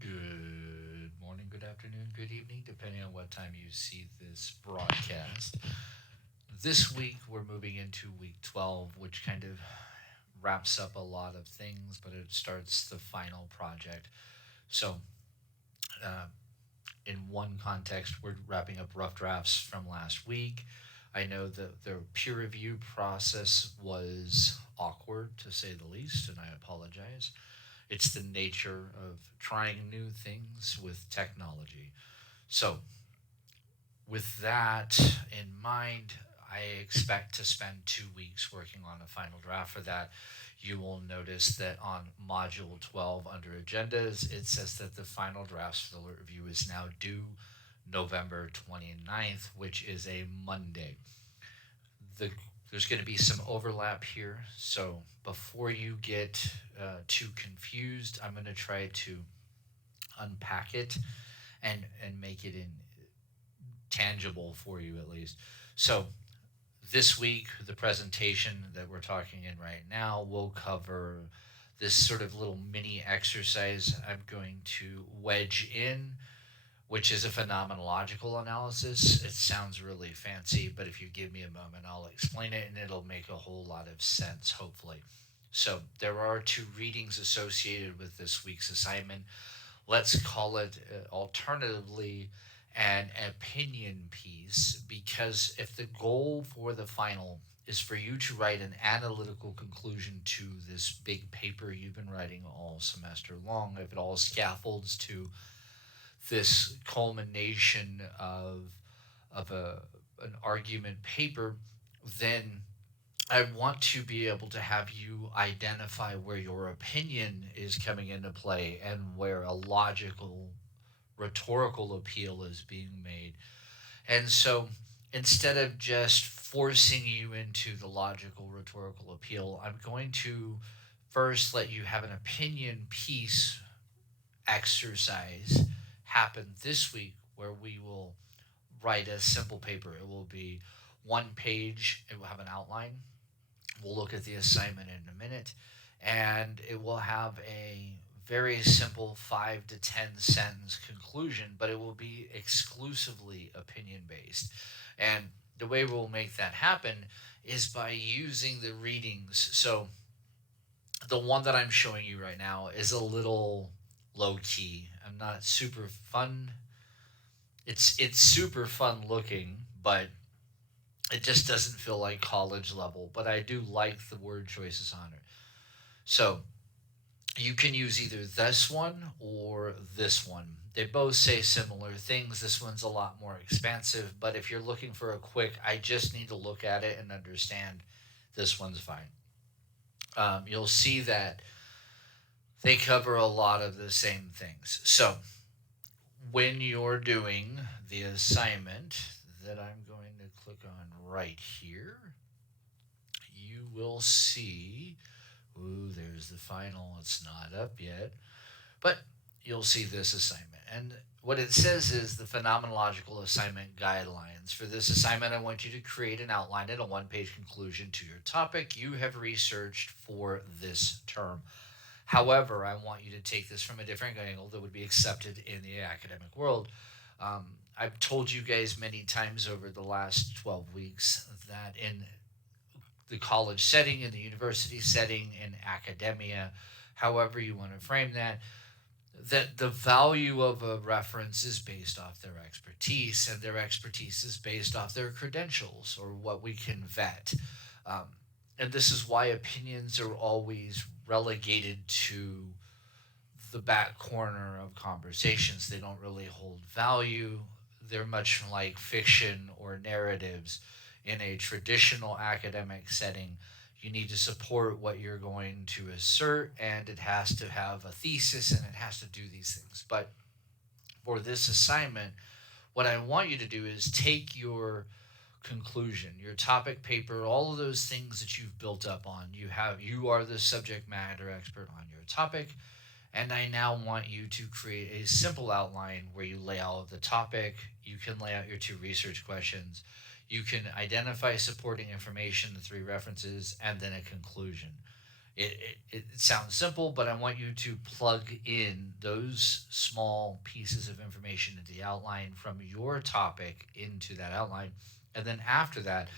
Good morning, good afternoon, good evening, depending on what time you see this broadcast. This week, we're moving into week 12, which kind of wraps up a lot of things, but it starts the final project. So, uh, in one context, we're wrapping up rough drafts from last week. I know that the peer review process was awkward, to say the least, and I apologize. It's the nature of trying new things with technology. So, with that in mind, I expect to spend 2 weeks working on a final draft for that. You will notice that on Module 12 under agendas, it says that the final drafts for the review is now due November 29th, which is a Monday. The, there's going to be some overlap here. So before you get too confused, I'm going to try to unpack it and make it in tangible for you at least. So this week, the presentation that we're talking in right now will cover this sort of little mini exercise I'm going to wedge in, which is a phenomenological analysis. It sounds really fancy, but if you give me a moment, I'll explain it and it'll make a whole lot of sense, hopefully. So, there are two readings associated with this week's assignment. Let's call it alternatively an opinion piece, because if the goal for the final is for you to write an analytical conclusion to this big paper you've been writing all semester long, if it all scaffolds to this culmination of an argument paper, then I want to be able to have you identify where your opinion is coming into play and where a logical, rhetorical appeal is being made. And so instead of just forcing you into the logical, rhetorical appeal, I'm going to first let you have an opinion piece exercise happen this week where we will write a simple paper. It will be one page, it will have an outline. We'll look at the assignment in a minute, and it will have a very simple 5 to 10 sentence conclusion, but it will be exclusively opinion based. And the way we'll make that happen is by using the readings. So the one that I'm showing you right now is a little low key. I'm not super fun. It's super fun looking, but it just doesn't feel like college level. But I do like the word choices on it. So you can use either this one or this one. They both say similar things. This one's a lot more expansive, but if you're looking for a quick, I just need to look at it and understand, this one's fine. You'll see that they cover a lot of the same things. So when you're doing the assignment that I'm going to click on right here, you will see, ooh, there's the final. It's not up yet, but you'll see this assignment. And what it says is the phenomenological assignment guidelines. For this assignment, I want you to create an outline and a one-page conclusion to your topic you have researched for this term. However, I want you to take this from a different angle that would be accepted in the academic world. Um, I've told you guys many times over the last 12 weeks that in the college setting, in the university setting, in academia, however you want to frame that, that the value of a reference is based off their expertise, and their expertise is based off their credentials or what we can vet. Um, and this is why opinions are always relegated to the back corner of conversations. They don't really hold value. They're much like fiction or narratives. In a traditional academic setting, you need to support what you're going to assert, and it has to have a thesis and it has to do these things. But for this assignment, what I want you to do is take your conclusion, your topic paper, all of those things that you've built up on. You are the subject matter expert on your topic, and I now want you to create a simple outline where you lay out the topic. You can lay out your two research questions. You can identify supporting information, the three references, and then a conclusion. It sounds simple, but I want you to plug in those small pieces of information into the outline from your topic into that outline. And then after that,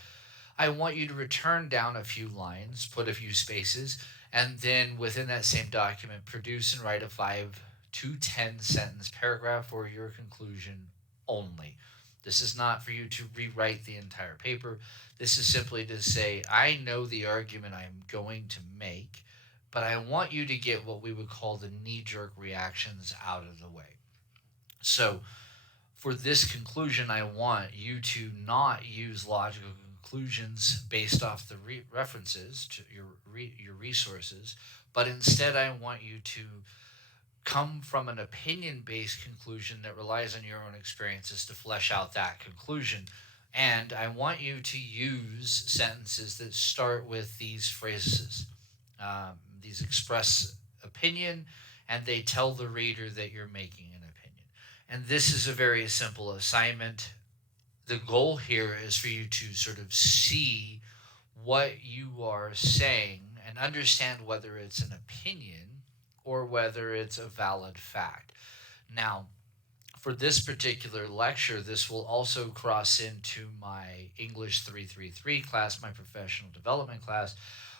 I want you to return down a few lines, put a few spaces, and then within that same document, produce and write a 5 to 10 sentence paragraph for your conclusion only. This is not for you to rewrite the entire paper. This is simply to say, I know the argument I'm going to make, but I want you to get what we would call the knee jerk reactions out of the way. So, for this conclusion, I want you to not use logical conclusions based off the references to your resources, but instead I want you to come from an opinion based conclusion that relies on your own experiences to flesh out that conclusion. And I want you to use sentences that start with these phrases. These express opinion and they tell the reader that you're making an opinion. And this is a very simple assignment. The goal here is for you to sort of see what you are saying and understand whether it's an opinion or whether it's a valid fact. Now, for this particular lecture, this will also cross into my English 333 class, my professional development class,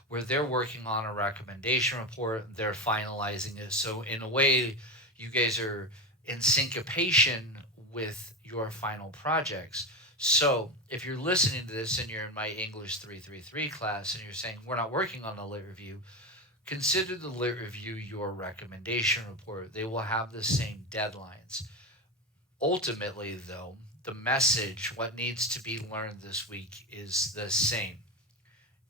where they're working on a recommendation report. They're finalizing it. So, in a way, you guys are in syncopation with your final projects. So, if you're listening to this and you're in my English 333 class and you're saying, we're not working on a lit review, consider the lit review your recommendation report. They will have the same deadlines. Ultimately, though, the message, what needs to be learned this week, is the same.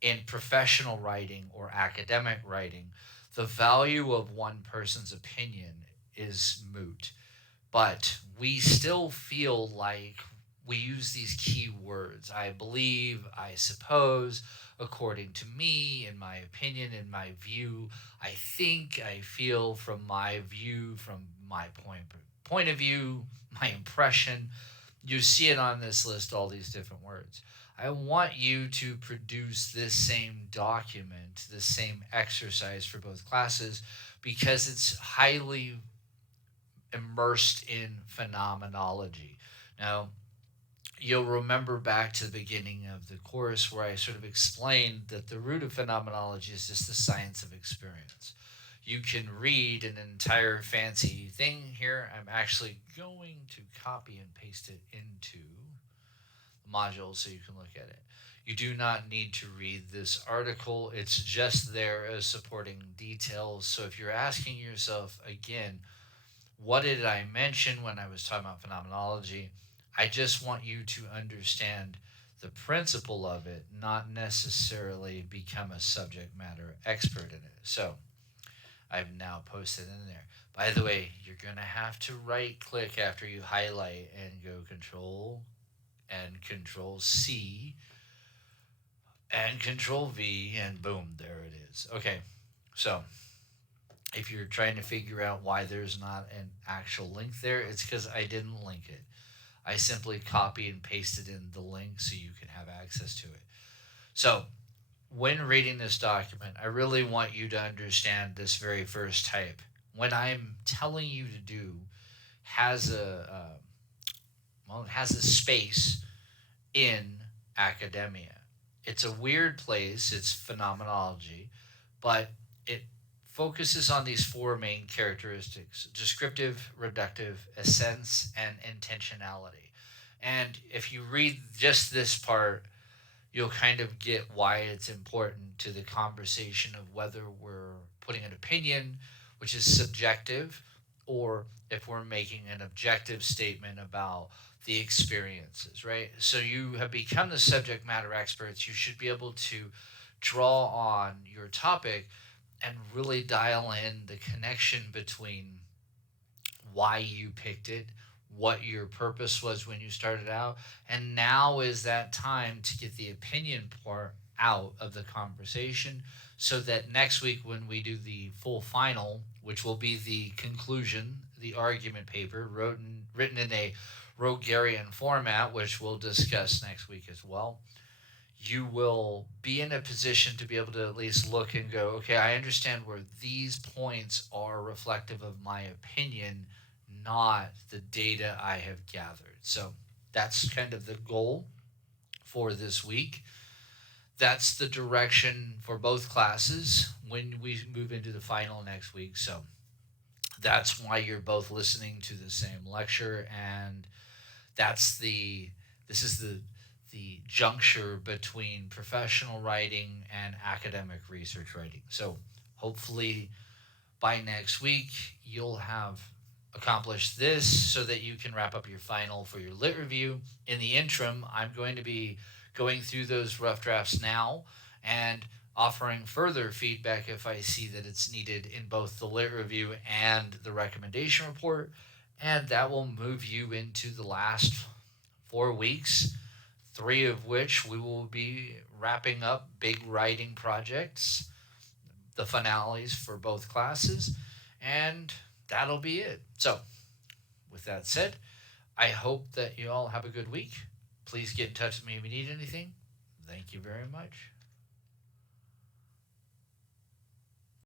In professional writing or academic writing, the value of one person's opinion is moot. But we still feel like we use these key words. I believe, I suppose, according to me, in my opinion, in my view, I think, I feel, from my view, from my point of view, my impression. You see it on this list, all these different words. I want you to produce this same document, this same exercise for both classes because it's highly immersed in phenomenology. Now, you'll remember back to the beginning of the course where I sort of explained that the root of phenomenology is just the science of experience. You can read an entire fancy thing here. I'm actually going to copy and paste it into the module so you can look at it. You do not need to read this article. It's just there as supporting details. So if you're asking yourself again, what did I mention when I was talking about phenomenology? I just want you to understand the principle of it, not necessarily become a subject matter expert in it. So I've now posted in there. By the way, you're going to have to right click after you highlight and go Control and Control C and Control V, and boom, there it is. Okay, so if you're trying to figure out why there's not an actual link there, it's because I didn't link it. I simply copy and pasted in the link so you can have access to it. So, when reading this document, I really want you to understand this very first type. When I'm telling you to do, has it has a space in academia. It's a weird place. It's phenomenology, but it focuses on these four main characteristics: descriptive, reductive, essence, and intentionality. And if you read just this part, you'll kind of get why it's important to the conversation of whether we're putting an opinion, which is subjective, or if we're making an objective statement about the experiences, right? So you have become the subject matter experts. You should be able to draw on your topic and really dial in the connection between why you picked it, what your purpose was when you started out, and now is that time to get the opinion part out of the conversation so that next week when we do the full final, which will be the conclusion, the argument paper written in a Rogerian format, which we'll discuss next week as well, you will be in a position to be able to at least look and go, okay, I understand where these points are reflective of my opinion, not the data I have gathered. So that's kind of the goal for this week. That's the direction for both classes when we move into the final next week. So that's why you're both listening to the same lecture, and that's the this is the juncture between professional writing and academic research writing. So hopefully by next week you'll have accomplished this so that you can wrap up your final for your lit review. In the interim, I'm going to be going through those rough drafts now and offering further feedback if I see that it's needed in both the lit review and the recommendation report. And that will move you into the last 4 weeks, three of which we will be wrapping up big writing projects, the finales for both classes, and that'll be it. So, with that said, I hope that you all have a good week. Please get in touch with me if you need anything. Thank you very much.